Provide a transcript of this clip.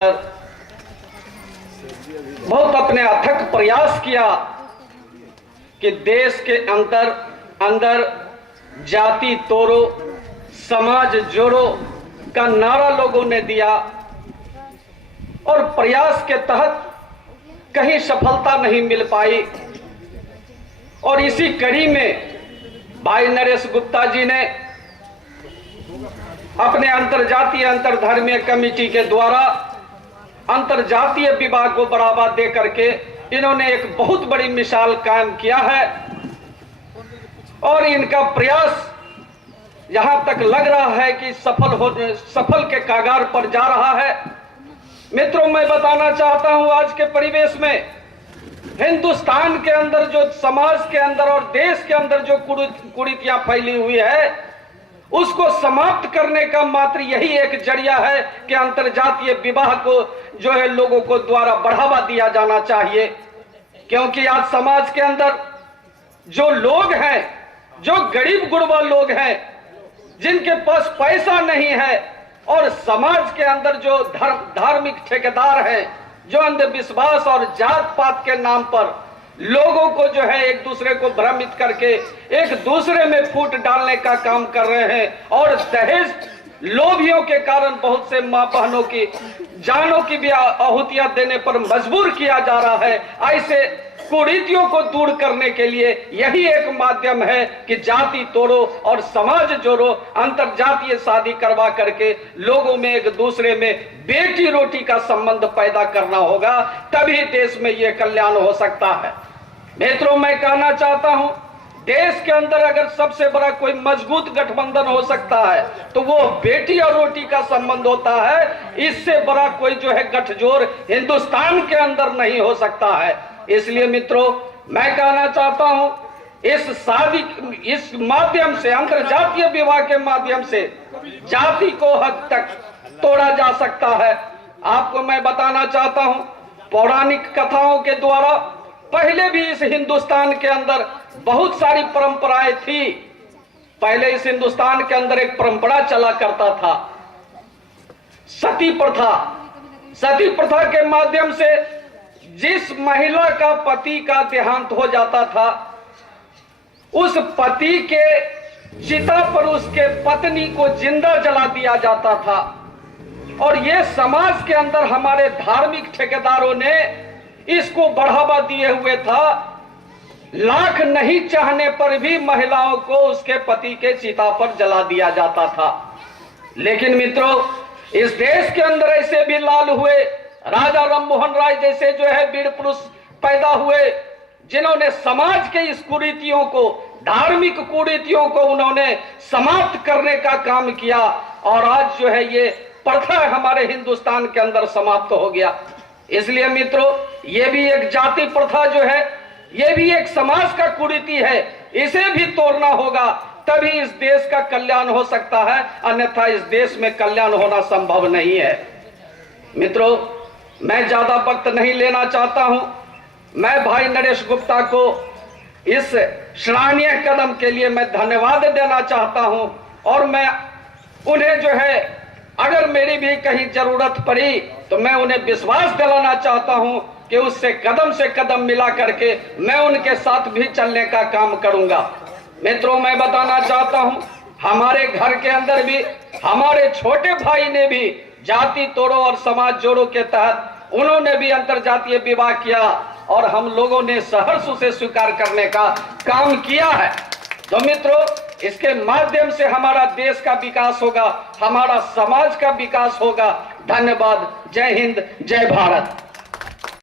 बहुत अपने अथक प्रयास किया कि देश के अंदर जाति तोड़ो समाज जोड़ो का नारा लोगों ने दिया और प्रयास के तहत कहीं सफलता नहीं मिल पाई। और इसी कड़ी में भाई नरेश गुप्ता जी ने अपने अंतरजातीय अंतरधर्मीय कमेटी के द्वारा अंतरजातीय विवाह को बढ़ावा दे करके इन्होंने एक बहुत बड़ी मिसाल कायम किया है और इनका प्रयास यहां तक लग रहा है कि सफल के कागार पर जा रहा है। मित्रों, मैं बताना चाहता हूं आज के परिवेश में हिंदुस्तान के अंदर जो समाज के अंदर और देश के अंदर जो कुरीतियां फैली हुई है उसको समाप्त करने का मात्र यही एक जरिया है कि अंतरजातीय विवाह को जो है लोगों को द्वारा बढ़ावा दिया जाना चाहिए। क्योंकि आज समाज के अंदर जो लोग हैं, जो गरीब गुरबा लोग हैं, जिनके पास पैसा नहीं है और समाज के अंदर जो धार्मिक ठेकेदार हैं, जो अंधविश्वास और जात पात के नाम पर लोगों को जो है एक दूसरे को भ्रमित करके एक दूसरे में फूट डालने का काम कर रहे हैं और दहेज लोभियों के कारण बहुत से मां बहनों की जानों की भी आहुतियां देने पर मजबूर किया जा रहा है। ऐसे कुरीतियों को दूर करने के लिए यही एक माध्यम है कि जाति तोड़ो और समाज जोड़ो, अंतरजातीय शादी करवा करके लोगों में एक दूसरे में बेटी रोटी का संबंध पैदा करना होगा, तभी देश में यह कल्याण हो सकता है। मित्रों, मैं कहना चाहता हूं देश के अंदर अगर सबसे बड़ा कोई मजबूत गठबंधन हो सकता है तो वो बेटी और रोटी का संबंध होता है। इससे बड़ा कोई जो है गठजोड़ हिंदुस्तान के अंदर नहीं हो सकता है। इसलिए मित्रों, मैं कहना चाहता हूं इस माध्यम से, अंतरजातीय विवाह के माध्यम से जाति को हद तक तोड़ा जा सकता है। आपको मैं बताना चाहता हूं पौराणिक कथाओं के द्वारा पहले भी इस हिंदुस्तान के अंदर बहुत सारी परंपराएं थी। पहले इस हिंदुस्तान के अंदर एक परंपरा चला करता था, सती प्रथा। सती प्रथा के माध्यम से जिस महिला का पति का देहांत हो जाता था, उस पति के चिता पर उसके पत्नी को जिंदा जला दिया जाता था। और ये समाज के अंदर हमारे धार्मिक ठेकेदारों ने इसको बढ़ावा दिए हुए था। लाख नहीं चाहने पर भी महिलाओं को उसके पति के चिता पर जला दिया जाता था। लेकिन मित्रों, इस देश के अंदर ऐसे भी लाल हुए, राजा राममोहन राय जैसे जो है वीर पुरुष पैदा हुए, जिन्होंने समाज के इस कुरीतियों को, धार्मिक कुरीतियों को उन्होंने समाप्त करने का काम किया और आज जो है ये प्रथा हमारे हिंदुस्तान के अंदर समाप्त हो गया। इसलिए मित्रों, ये भी एक जाति प्रथा जो है, ये भी एक समाज का कुरीति है, इसे भी तोड़ना होगा, तभी इस देश का कल्याण हो सकता है, अन्यथा इस देश में कल्याण होना संभव नहीं है। मित्रों, मैं ज्यादा वक्त नहीं लेना चाहता हूं। मैं भाई नरेश गुप्ता को इस सराहनीय कदम के लिए मैं धन्यवाद देना चाहता हूं और मैं उन्हें जो है अगर मेरी भी कहीं जरूरत पड़ी तो मैं उन्हें विश्वास दिलाना चाहता हूं कि उससे कदम से कदम मिला करके मैं उनके साथ भी चलने का काम करूंगा। मित्रों, मैं बताना चाहता हूं हमारे घर के अंदर भी हमारे छोटे भाई ने भी जाति तोड़ो और समाज जोड़ो के तहत उन्होंने भी अंतरजातीय विवाह किया और हम लोगों ने सहर्ष उसे स्वीकार करने का काम किया है। तो मित्रों, इसके माध्यम से हमारा देश का विकास होगा, हमारा समाज का विकास होगा। धन्यवाद। जय हिंद, जय भारत।